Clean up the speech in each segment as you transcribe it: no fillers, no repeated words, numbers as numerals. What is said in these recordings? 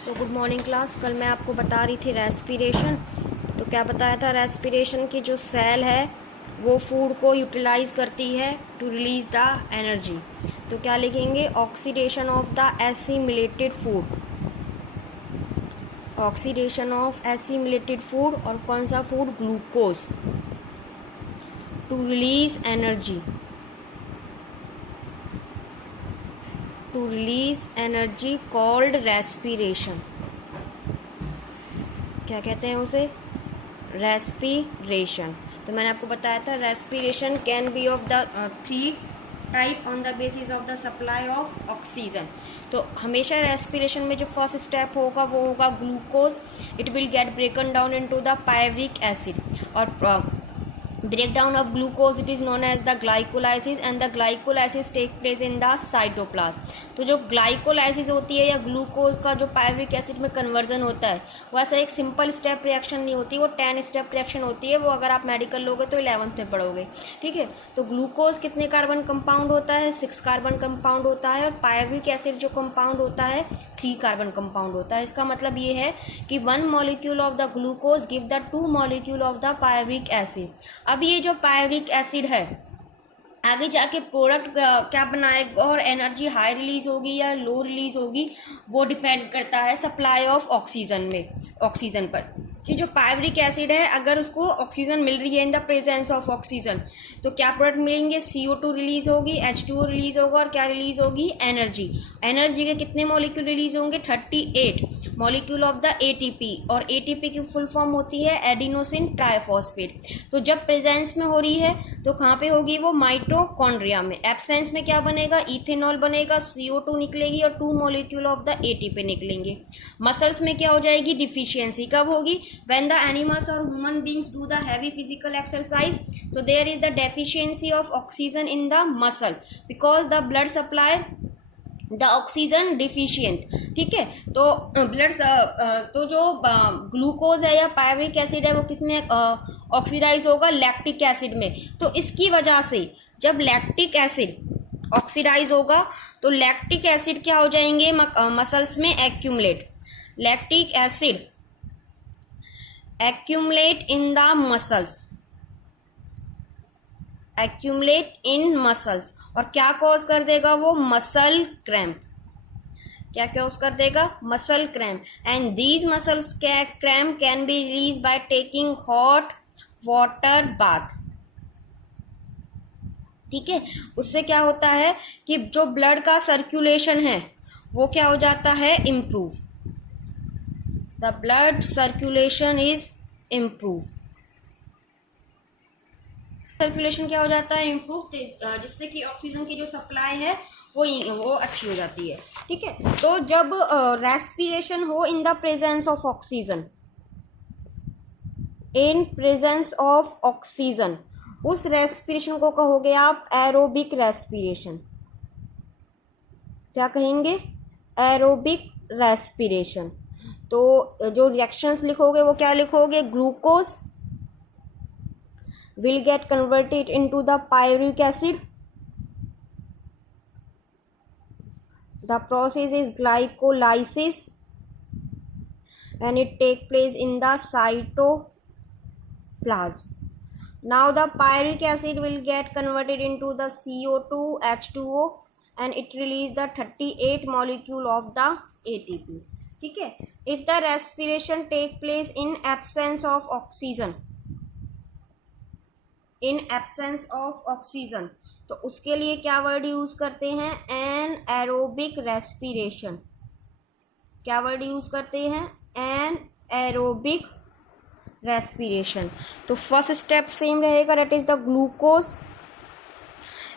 So good morning class. कल मैं आपको बता रही थी रेस्पिरेशन। तो क्या बताया था, रेस्पिरेशन की जो सेल है वो फूड को यूटिलाइज करती है टू रिलीज द एनर्जी। तो क्या लिखेंगे, oxidation of the assimilated food, oxidation of assimilated food. और कौन सा food, glucose, to release energy, to release energy called respiration. क्या कहते हैं उसे, रेस्पिरेशन। तो मैंने आपको बताया था respiration can be of the 3 type on the basis of the supply of oxygen. तो हमेशा रेस्पिरेशन में जो फर्स्ट स्टेप होगा वो होगा glucose. It will get broken down into the pyruvic acid, और breakdown of glucose it is known as the glycolysis and the glycolysis take place in the cytoplasm। तो जो ग्लाइकोलाइसिस होती है या ग्लूकोज का जो पायरिक एसिड में conversion होता है वो ऐसा एक सिंपल स्टेप रिएक्शन नहीं होती, वो 10 स्टेप रिएक्शन होती है। वो अगर आप मेडिकल लोगे तो 11th में पढ़ोगे, ठीक है। तो ग्लूकोज कितने कार्बन कंपाउंड होता है, 6 कार्बन कंपाउंड होता है। और पायरिक एसिड जो कंपाउंड होता है 3 कार्बन कंपाउंड होता है। इसका मतलब ये है कि 1 molecule of the glucose give the 2 molecule of the pyruvic acid. अब ये जो पायरिक एसिड है आगे जाके प्रोडक्ट क्या बनाएगा और एनर्जी हाई रिलीज होगी या लो रिलीज होगी वो डिपेंड करता है सप्लाई ऑफ ऑक्सीजन में, ऑक्सीजन पर। कि जो पायरिक एसिड है अगर उसको ऑक्सीजन मिल रही है in the presence of oxygen तो क्या प्रोडक्ट मिलेंगे, CO2 रिलीज होगी, H2O रिलीज होगा और क्या रिलीज होगी, एनर्जी। एनर्जी के कितने मॉलिक्यूल रिलीज होंगे, 38 मॉलिक्यूल ऑफ द ATP। और ATP की फुल फॉर्म होती है एडिनोसिन ट्राइफॉस्फेट। तो जब प्रेजेंस में हो रही है तो कहाँ पे होगी वो, माइटोकॉन्ड्रिया में। एब्सेंस में क्या बनेगा, इथेनॉल बनेगा, CO2 निकलेगी और 2 मॉलिक्यूल ऑफ द ATP निकलेंगे। मसल्स में क्या हो जाएगी, डिफिशियंसी कब होगी, when the animals or human beings do the heavy physical exercise, so there is the deficiency of oxygen in the muscle because the blood supply the oxygen deficient, ठीक है। तो ब्लड तो जो ग्लूकोज है या pyruvic acid है वो किसमें ऑक्सीडाइज होगा, लैक्टिक एसिड में। तो इसकी वजह से जब लैक्टिक एसिड ऑक्सीडाइज होगा तो लैक्टिक एसिड क्या हो जाएंगे, मसल्स में accumulate. Lactic acid accumulate in the muscles, accumulate in muscles। और क्या कॉज कर देगा वो, मसल क्रैम्प। क्या कॉज कर देगा, muscle cramp. And these muscles cramp can be release by taking hot water bath, ठीक है। उससे क्या होता है कि जो ब्लड का सर्कुलेशन है वो क्या हो जाता है, improve. The blood circulation is improve। Circulation क्या हो जाता है, इम्प्रूव, जिससे कि ऑक्सीजन की जो सप्लाई है वो अच्छी हो जाती है, ठीक है। तो जब रेस्पिरेशन हो in the presence of oxygen, in presence of oxygen, उस रेस्पिरेशन को कहोगे आप एरोबिक रेस्पिरेशन। क्या कहेंगे, एरोबिक रेस्पिरेशन। तो जो रिएक्शंस लिखोगे वो क्या लिखोगे, glucose will get converted into the pyruvic acid, the process is glycolysis and it take place in the cytoplasm. Now the pyruvic acid will get converted into the CO2, H2O and it release the 38 molecule of the ATP, ठीक है। If the respiration take place in absence of oxygen, in absence of oxygen, तो उसके लिए क्या word use करते हैं, anaerobic respiration. क्या word use करते हैं, एन एरोबिक रेस्पिरेशन। तो फर्स्ट स्टेप सेम रहेगा, that is the glucose,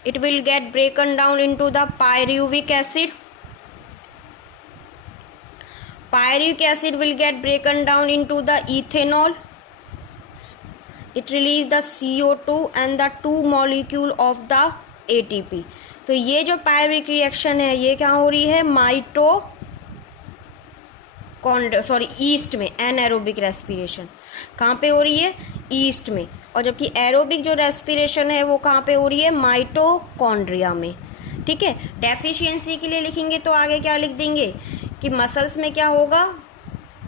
it will get broken down into the pyruvic acid, pyric acid will get broken down into the ethanol, it release the CO2 and the 2 molecule of the ATP। तो ये जो पायरिक reaction है ये क्या हो रही है, east में। एनएरोबिक रेस्पिरेशन कहाँ पे हो रही है, ईस्ट में। और जबकि एरोबिक जो रेस्पिरेशन है वो कहाँ पे हो रही है, माइटोकॉन्ड्रिया में, ठीक है। डेफिशिएंसी के लिए लिखेंगे तो आगे क्या लिख देंगे कि मसल्स में क्या होगा,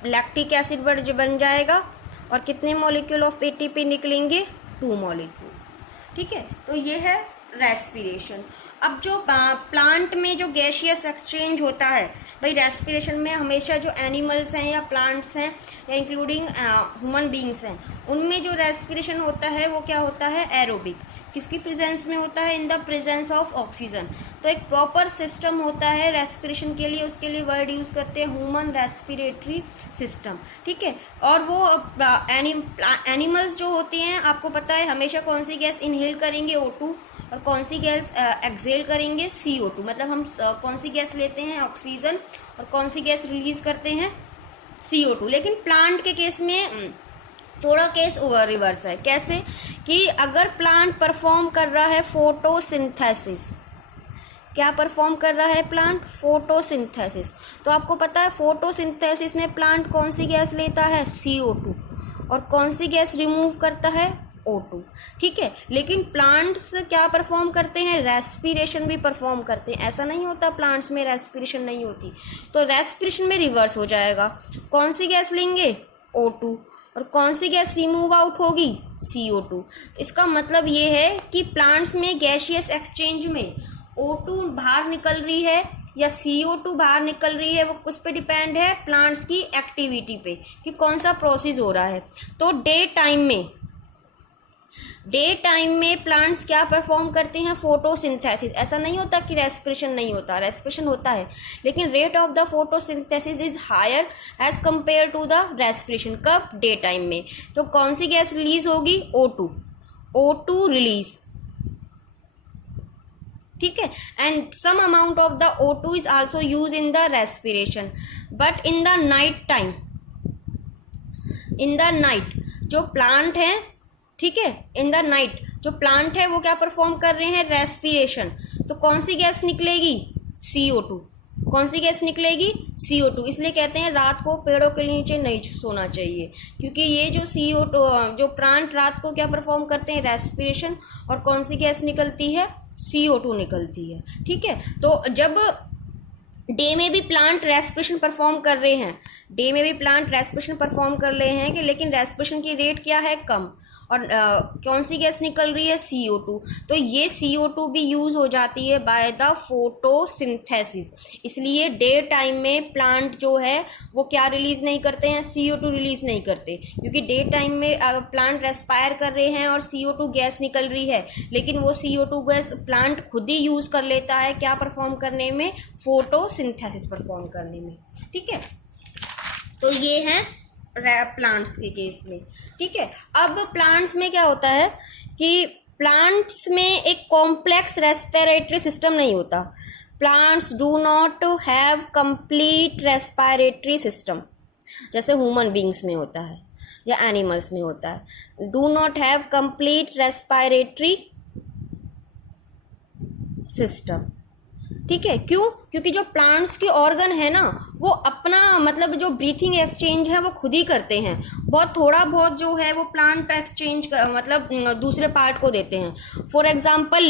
लैक्टिक एसिड बन जाएगा और कितने मॉलिक्यूल ऑफ एटीपी निकलेंगे, 2 मॉलिक्यूल। ठीक है, तो ये है रेस्पिरेशन। अब जो प्लांट में जो गैसियस एक्सचेंज होता है, भाई रेस्पिरेशन में हमेशा जो एनिमल्स हैं या प्लांट्स हैं या इंक्लूडिंग ह्यूमन बींग्स हैं, उनमें जो रेस्पिरेशन होता है वो क्या होता है, एरोबिक। किसकी प्रेजेंस में होता है, in the presence of oxygen. तो एक प्रॉपर सिस्टम होता है रेस्पिरेशन के लिए, उसके लिए वर्ड यूज करते हैं ह्यूमन रेस्पिरेटरी सिस्टम। ठीक है, और वो एनिमल्स जो होते हैं, आपको पता है हमेशा कौन सी गैस इनहेल करेंगे, O2, और कौन सी गैस एक्सहेल करेंगे, CO2। मतलब हम कौन सी गैस लेते हैं, ऑक्सीजन, और कौन सी गैस रिलीज करते हैं, CO2। लेकिन प्लांट के केस में थोड़ा केस ओवर रिवर्स है। कैसे कि अगर प्लांट परफॉर्म कर रहा है फोटोसिंथेसिस, क्या परफॉर्म कर रहा है प्लांट, फोटोसिंथेसिस, तो आपको पता है फोटोसिंथेसिस में प्लांट कौन सी गैस लेता है, CO2, और कौन सी गैस रिमूव करता है, O2। ठीक है, लेकिन प्लांट्स क्या परफॉर्म करते हैं, रेस्पिरेशन भी परफॉर्म करते हैं। ऐसा नहीं होता प्लांट्स में रेस्पिरेशन नहीं होती, तो रेस्पिरेशन में रिवर्स हो जाएगा। कौन सी गैस लेंगे, O2, और कौन सी गैस रिमूव आउट होगी, CO2। इसका मतलब ये है कि प्लांट्स में गैसियस एक्सचेंज में O2 बाहर निकल रही है या CO2 बाहर निकल रही है, वो किस पे डिपेंड है, प्लांट्स की एक्टिविटी पे, कि कौन सा प्रोसेस हो रहा है। तो डे टाइम में प्लांट्स क्या परफॉर्म करते हैं, फोटोसिंथेसिस। ऐसा नहीं होता कि रेस्पिरेशन नहीं होता, रेस्पिरेशन होता है, लेकिन rate of the photosynthesis is higher as compare to the respiration. कब, डे टाइम में। तो कौन सी गैस रिलीज होगी, O2 रिलीज। ठीक है, and some amount of the O2 is also use in the respiration. But in the night जो plant है, ठीक है, इन द नाइट जो प्लांट है वो क्या परफॉर्म कर रहे हैं, रेस्पिरेशन। तो कौन सी गैस निकलेगी, CO2। कौन सी गैस निकलेगी, CO2। इसलिए कहते हैं रात को पेड़ों के नीचे नहीं सोना चाहिए, क्योंकि ये जो CO2, जो प्लांट रात को क्या परफॉर्म करते हैं, रेस्पिरेशन, और कौन सी गैस निकलती है, CO2 निकलती है। ठीक है, तो जब डे में भी प्लांट रेस्पिरेशन परफॉर्म कर रहे हैं, कि लेकिन रेस्पिरेशन की रेट क्या है, कम, और कौन सी गैस निकल रही है, CO2। तो ये CO2 भी यूज हो जाती है बाय द फोटोसिंथेसिस। इसलिए डे टाइम में प्लांट जो है वो क्या रिलीज नहीं करते हैं, CO2 रिलीज नहीं करते, क्योंकि डे टाइम में प्लांट रेस्पायर कर रहे हैं और CO2 गैस निकल रही है, लेकिन वो CO2 गैस प्लांट खुद ही यूज कर लेता है, क्या परफॉर्म करने में, फोटोसिंथेसिस परफॉर्म करने में। ठीक है, तो ये है प्लांट्स के केस में। ठीक है, अब प्लांट्स में क्या होता है कि प्लांट्स में एक कॉम्प्लेक्स रेस्पिरेटरी सिस्टम नहीं होता। Plants do not have complete respiratory system, जैसे ह्यूमन बींग्स में होता है या एनिमल्स में होता है। Do not have complete respiratory system. ठीक है, क्यों, क्योंकि जो प्लांट्स के ऑर्गन है ना, वो अपना मतलब जो ब्रीथिंग एक्सचेंज है वो खुद ही करते हैं। बहुत थोड़ा बहुत जो है वो प्लांट एक्सचेंज मतलब दूसरे पार्ट को देते हैं। फॉर एग्जांपल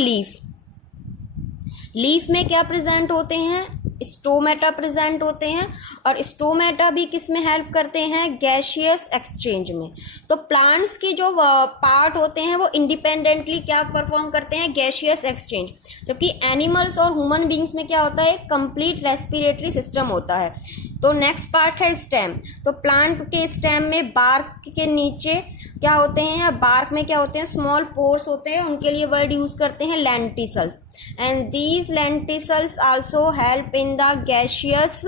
लीफ में क्या प्रेजेंट होते हैं, स्टोमेटा प्रेजेंट होते हैं, और स्टोमेटा भी किस में हेल्प करते हैं, गैसियस एक्सचेंज में। तो प्लांट्स के जो पार्ट होते हैं वो इंडिपेंडेंटली क्या परफॉर्म करते हैं, गैसियस एक्सचेंज। जबकि एनिमल्स और ह्यूमन बींग्स में क्या होता है, कंप्लीट रेस्पिरेटरी सिस्टम होता है। तो नेक्स्ट पार्ट है स्टेम। तो प्लांट के स्टेम में बार्क के नीचे क्या होते हैं, या बार्क में क्या होते हैं, स्मॉल पोर्स होते हैं, उनके लिए वर्ड यूज करते हैं lenticels. And these lenticels also help in the gaseous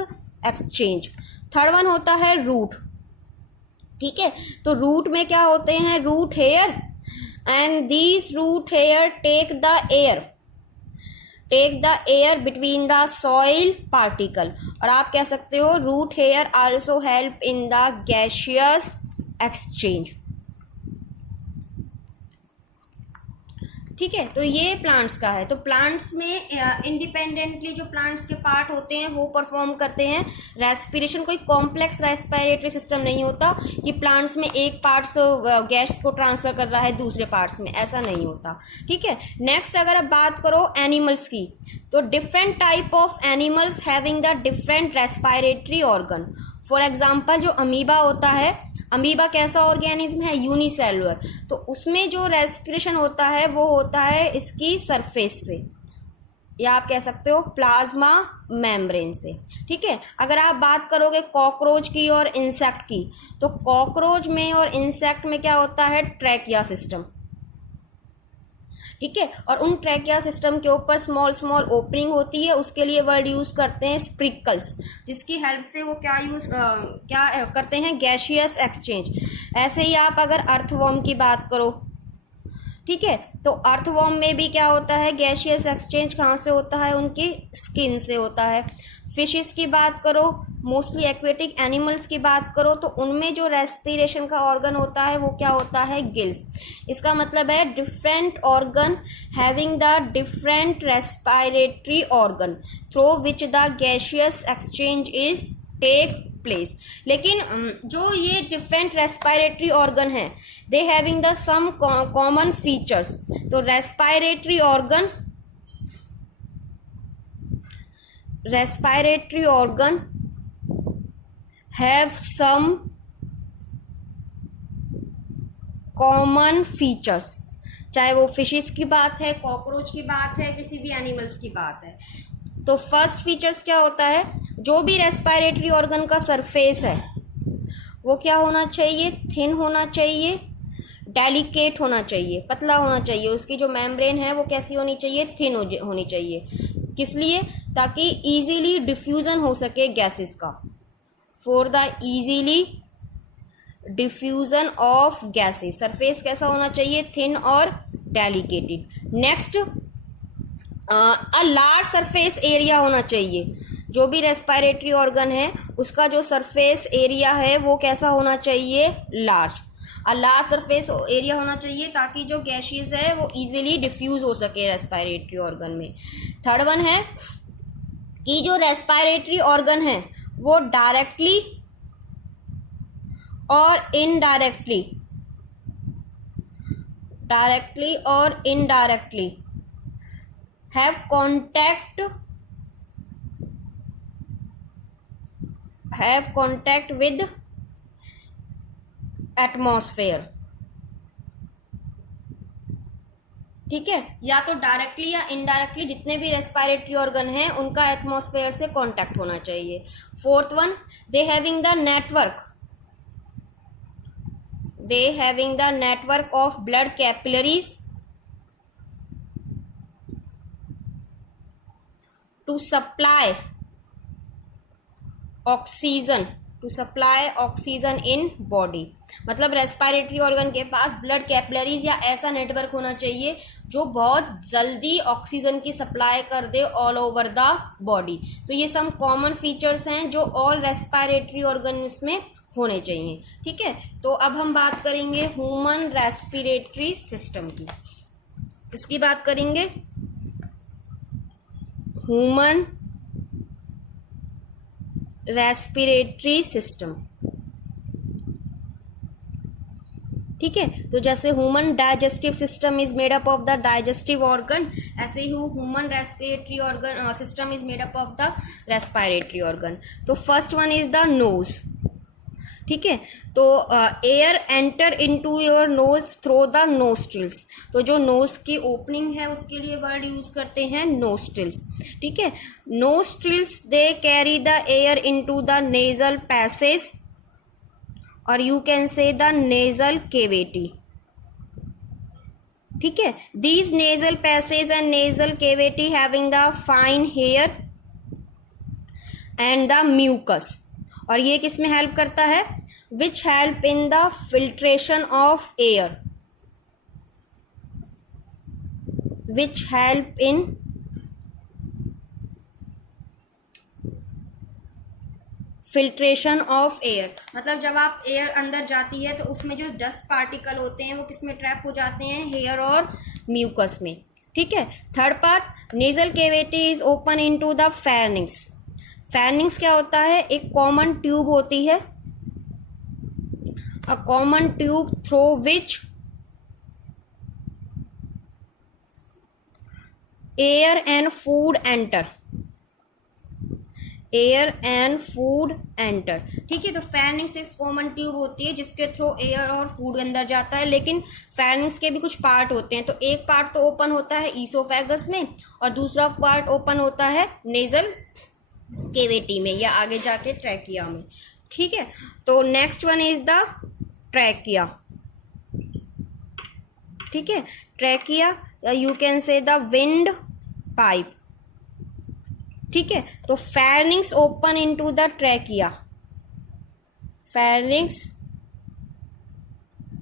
exchange. Third one होता है रूट। ठीक है, तो रूट में क्या होते हैं, root hair, and these root hair take the air between the soil particle. और आप कह सकते हो root hair also help in the gaseous exchange. ठीक है, तो ये प्लांट्स का है। तो प्लांट्स में इंडिपेंडेंटली जो प्लांट्स के पार्ट होते हैं वो परफॉर्म करते हैं रेस्पिरेशन। कोई कॉम्प्लेक्स रेस्पिरेटरी सिस्टम नहीं होता कि प्लांट्स में एक पार्ट्स गैस को ट्रांसफर कर रहा है दूसरे पार्ट्स में, ऐसा नहीं होता। ठीक है, नेक्स्ट अगर आप बात करो एनिमल्स की, तो different type of animals having the different respiratory organ. For example जो अमीबा होता है, अमीबा कैसा ऑर्गेनिज्म है, यूनिसेलुलर, तो उसमें जो रेस्पिरेशन होता है वो होता है इसकी सरफेस से, या आप कह सकते हो प्लाज्मा मेम्ब्रेन से। ठीक है, अगर आप बात करोगे कॉकरोच की और इंसेक्ट की, तो कॉकरोच में और इंसेक्ट में क्या होता है, ट्रैकिया सिस्टम। ठीक है, और उन ट्रैकिया सिस्टम के ऊपर स्मॉल स्मॉल ओपनिंग होती है, उसके लिए वर्ड यूज करते हैं स्प्रिकल्स, जिसकी हेल्प से वो क्या करते हैं, गैसियस एक्सचेंज। ऐसे ही आप अगर अर्थवॉर्म की बात करो, ठीक है, तो अर्थवॉर्म में भी क्या होता है, गैसियस एक्सचेंज कहाँ से होता है, उनकी स्किन से होता है। फिशेस की बात करो, मोस्टली एक्वेटिक एनिमल्स की बात करो, तो उनमें जो रेस्पिरेशन का ऑर्गन होता है वो क्या होता है, गिल्स। इसका मतलब है different organ having the different respiratory organ through which the gaseous exchange is take place. लेकिन जो ये डिफरेंट रेस्पिरेटरी ऑर्गन है, they having the some common features. तो respiratory organ have some common features, चाहे वो फिशेस की बात है, कॉकरोच की बात है, किसी भी एनिमल्स की बात है। तो फर्स्ट फीचर्स क्या होता है, जो भी रेस्पिरेटरी ऑर्गन का सरफेस है वो क्या होना चाहिए, थिन होना चाहिए, डेलिकेट होना चाहिए, पतला होना चाहिए। उसकी जो मेम्ब्रेन है वो कैसी होनी चाहिए, थिन होनी चाहिए। किस लिए, ताकि इजीली डिफ्यूजन हो सके गैसेस का, for the easily diffusion of gases. Surface कैसा होना चाहिए, थिन और delicated. Next, a large surface area होना चाहिए। जो भी रेस्पिरेटरी ऑर्गन है उसका जो सरफेस एरिया है वो कैसा होना चाहिए, लार्ज। लार्ज सरफेस एरिया होना चाहिए ताकि जो गैसेस है वो इजीली डिफ्यूज हो सके रेस्पिरेटरी ऑर्गन में। थर्ड वन है कि जो रेस्पिरेटरी ऑर्गन है वो डायरेक्टली और indirectly have contact with atmosphere। ठीक है, या तो डायरेक्टली या इनडायरेक्टली जितने भी रेस्पिरेटरी ऑर्गन हैं उनका एटमॉस्फेयर से कांटेक्ट होना चाहिए। Fourth one, they having the network of blood capillaries to supply oxygen in body. मतलब रेस्पिरेटरी ऑर्गन के पास ब्लड कैपिलरीज या ऐसा नेटवर्क होना चाहिए जो बहुत जल्दी ऑक्सीजन की सप्लाई कर they all over the body. तो ये सम कॉमन फीचर्स हैं जो ऑल रेस्पिरेटरी ऑर्गन्स में होने चाहिए। ठीक है, तो अब हम बात करेंगे ह्यूमन रेस्पिरेटरी सिस्टम की। किसकी बात करेंगे, ह्यूमन रेस्पिरेटरी सिस्टम। ठीक है, तो जैसे human digestive system is made up of the digestive organ, ऐसे ही human respiratory organ system is made up of the respiratory organ. तो first one is the nose. ठीक है, तो air enter into your nose through the nostrils. तो जो knows की opening है उसके लिए वर्ड यूज करते हैं नोस्ट्रिल्स। ठीक है, nostrils they carry the air into the nasal passage और you can say the nasal cavity. ठीक है, these nasal passage and nasal cavity having the fine hair and the mucus. और ये किस में हेल्प करता है, which help in the filtration of air, which help in filtration of air. मतलब जब आप एयर अंदर जाती है तो उसमें जो डस्ट पार्टिकल होते हैं वो किस में ट्रैप हो जाते हैं, हेयर और म्यूकस में, ठीक है। Third part, nasal cavity is open into the pharynx. Pharynx क्या होता है, एक कॉमन ट्यूब होती है, a common tube through which air and food enter, air and food enter, ठीक है। तो फेरिंग्स एक कॉमन ट्यूब होती है जिसके थ्रू एयर और फूड अंदर जाता है, लेकिन फेरिंग्स के भी कुछ पार्ट होते हैं। तो एक पार्ट तो ओपन होता है ईसोफेगस में और दूसरा पार्ट ओपन होता है नेजल केविटी में या आगे जाके ट्रैकिया में, ठीक है। तो next one is the trachea, ठीक है। Trachea you can say the wind pipe, ठीक है। तो pharynx open into the trachea, pharynx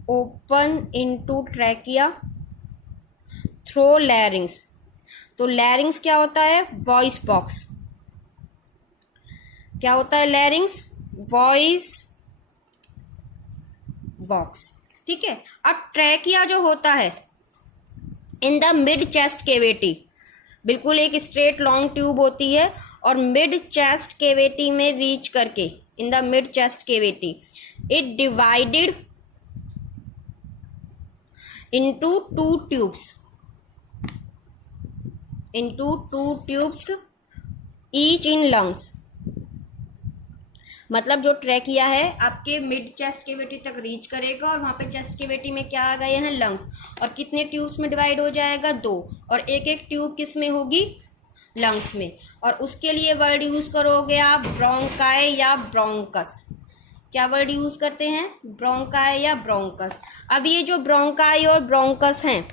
open into trachea through लैरिंग्स। तो लैरिंग्स क्या होता है, वॉइस बॉक्स। क्या होता है लैरिंग्स, वॉइस बॉक्स, ठीक है। अब ट्रैकिया जो होता है in the mid chest cavity, बिल्कुल एक स्ट्रेट लॉन्ग ट्यूब होती है और मिड चेस्ट केविटी में रीच करके, in the mid chest cavity it divided into two tubes, into two tubes each in lungs. मतलब जो ट्रैकिया है आपके मिड चेस्ट केविटी तक रीच करेगा और वहां पे चेस्ट केविटी में क्या आ गए हैं, लंग्स। और कितने ट्यूब्स में डिवाइड हो जाएगा, 2। और एक एक ट्यूब किस में होगी, लंग्स में। और उसके लिए वर्ड यूज करोगे आप ब्रोंकाई या ब्रोंकस। क्या वर्ड यूज करते हैं, ब्रोंकाई या ब्रोंकस। अब ये जो ब्रोंकाई और ब्रोंकस हैं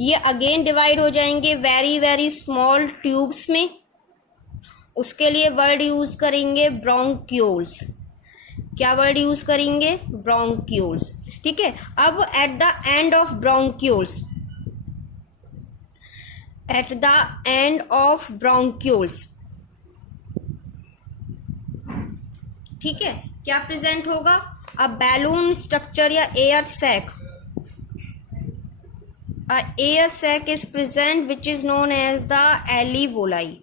ये अगेन डिवाइड हो जाएंगे वेरी वेरी स्मॉल ट्यूब्स में। उसके लिए वर्ड यूज करेंगे ब्रोंक्यूल्स। क्या वर्ड यूज करेंगे, ब्रोंक्यूल्स, ठीक है। अब at the end of bronchioles, at the end of bronchioles, ठीक है, क्या प्रेजेंट होगा, अ बैलून स्ट्रक्चर या air sac. A air sac is present which is known as the alveoli,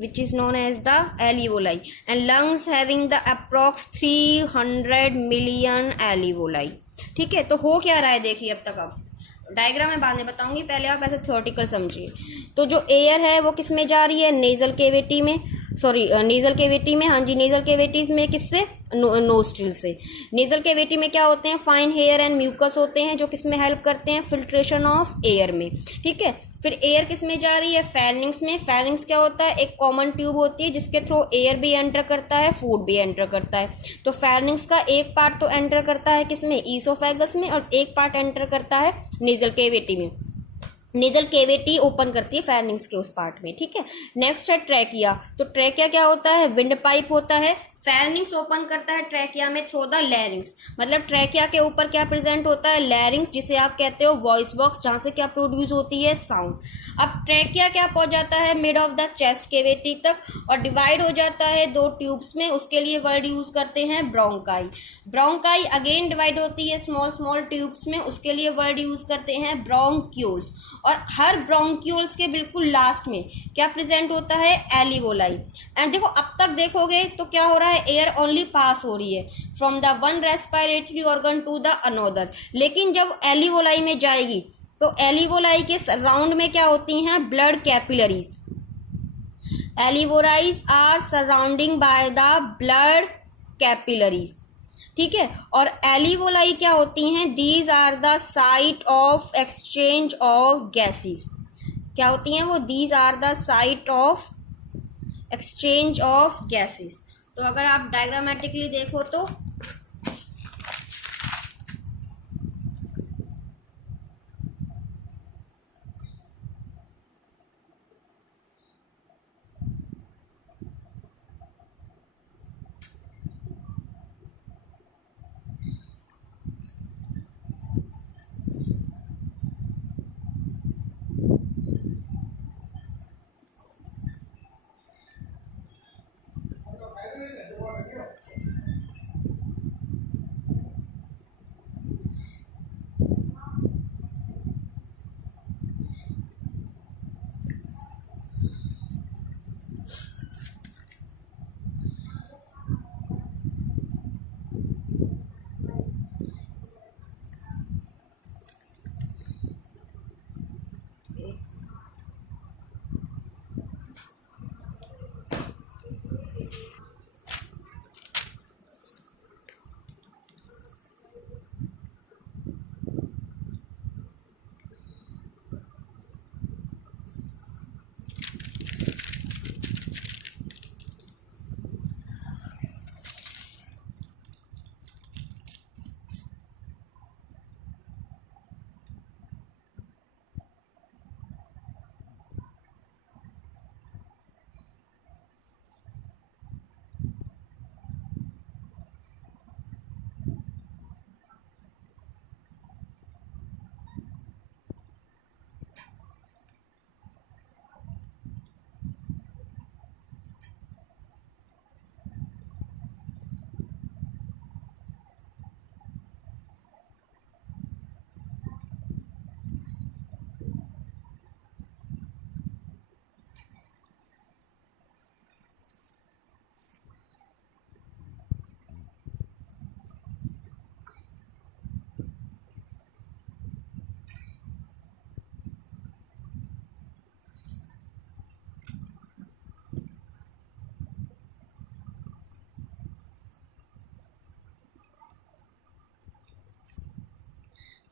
which is known as the alveoli, and lungs having the approx 300 million alveoli, ठीक है। तो हो क्या रहा है देखिए अब तक, अब डायग्राम में बाद में बताऊंगी, पहले आप ऐसे थ्योरेटिकल समझिए। तो जो एयर है वो किस में जा रही है, नेजल केविटी में, सॉरी नेजल केविटी में, हाँ जी, नेजल केविटीज में किससे, नोस्ट्रिल से। नेजल केविटी में क्या होते हैं, फाइन हेयर एंड म्यूकस होते हैं जो किसमें हेल्प करते हैं, फिल्ट्रेशन ऑफ एयर में, ठीक है। फिर एयर किस में जा रही है, फेरिंग्स में। फेरिंग्स क्या होता है, एक कॉमन ट्यूब होती है जिसके थ्रू एयर भी एंटर करता है, फूड भी एंटर करता है। तो फेरिंग्स का एक पार्ट तो एंटर करता है किसमें, ईसोफेगस में, और एक पार्ट एंटर करता है नेजल केविटी में। नेजल केविटी ओपन करती है फेरिंग्स के उस पार्ट में, ठीक है। नेक्स्ट है ट्रैकिया। तो ट्रैकिया क्या होता है, विंड पाइप होता है। फेरिंग्स ओपन करता है ट्रैकिया में थ्रू द लैरिंग्स। मतलब ट्रैकिया के ऊपर क्या प्रेजेंट होता है, लैरिंग्स, जिसे आप कहते हो वॉइस बॉक्स, जहां से क्या प्रोड्यूस होती है, साउंड। अब ट्रैकिया क्या पहुंच जाता है, mid of the chest cavity तक, और डिवाइड हो जाता है 2 ट्यूब्स में। उसके लिए वर्ड यूज करते हैं ब्रोंकाई। ब्रोंकाई अगेन डिवाइड होती है स्मॉल स्मॉल ट्यूब्स में। उसके लिए वर्ड यूज करते हैं ब्रोंक्यूल्स। और हर ब्रोंक्यूल्स के बिल्कुल लास्ट में क्या प्रेजेंट होता है, एलिवोलाई। एंड देखो अब तक देखोगे तो क्या हो रहा है, एयर ओनली पास हो रही है from the one respiratory organ to the another. लेकिन जब एलिवोलाई में जाएगी तो एलिवोलाई के सराउंड में क्या होती हैं, blood capillaries. Alveoli are surrounding by the blood capillaries, ठीक है। और एलिवोलाई क्या होती हैं, these are the site of exchange of gases. क्या होती हैं वो, these are the site of exchange of gases. तो अगर आप डायग्रामेटिकली देखो तो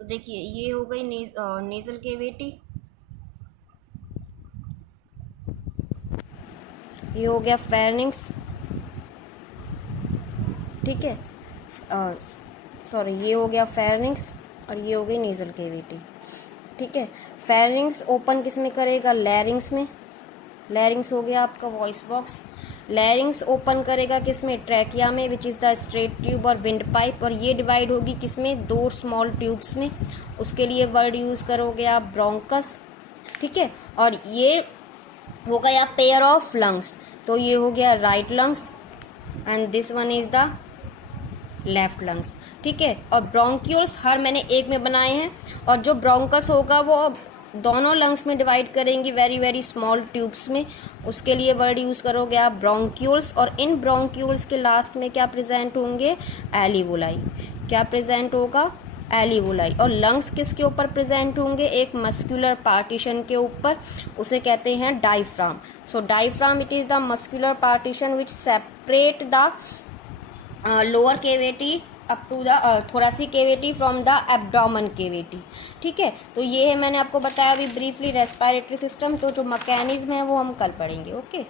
तो देखिए ये हो गई नेजल केविटी, ये हो गया फेरिंग्स, ठीक है, सॉरी ये हो गया फेरिंग्स और ये हो गई नेजल केविटी, ठीक है। फेरिंग्स ओपन किस में करेगा, लैरिंग्स में, लैरिंग्स हो गया आपका वॉइस बॉक्स। लैरिंग्स ओपन करेगा किस में, ट्रैकिया में, which is the straight tube और विंड पाइप, और ये डिवाइड होगी किस में, 2 स्मॉल ट्यूब्स में। उसके लिए वर्ड यूज़ करोगे आप ब्रोंकस, ठीक है। और ये हो गया पेयर ऑफ लंग्स, तो ये हो गया right lungs and this one is the left lungs, ठीक है। और ब्रोंक्यूल्स हर मैंने एक में बनाए हैं, और जो ब्रोंकस होगा वो दोनों लंग्स में डिवाइड करेंगी वेरी वेरी स्मॉल ट्यूब्स में। उसके लिए वर्ड यूज करोगे आप ब्रोंक्यूल्स, और इन ब्रोंक्यूल्स के लास्ट में क्या प्रेजेंट होंगे, एलिवोलाई। क्या प्रेजेंट होगा, एलिवोलाई। और लंग्स किसके ऊपर प्रेजेंट होंगे, एक मस्कुलर पार्टीशन के ऊपर, उसे कहते हैं diaphragm. So diaphragm it is the muscular partition which separate the lower cavity up to the thoracic cavity from the abdomen cavity, ठीक है। तो ये है मैंने आपको बताया अभी ब्रीफली रेस्पिरेटरी सिस्टम, तो जो मैकेनिज्म है वो हम कल पढ़ेंगे, ओके।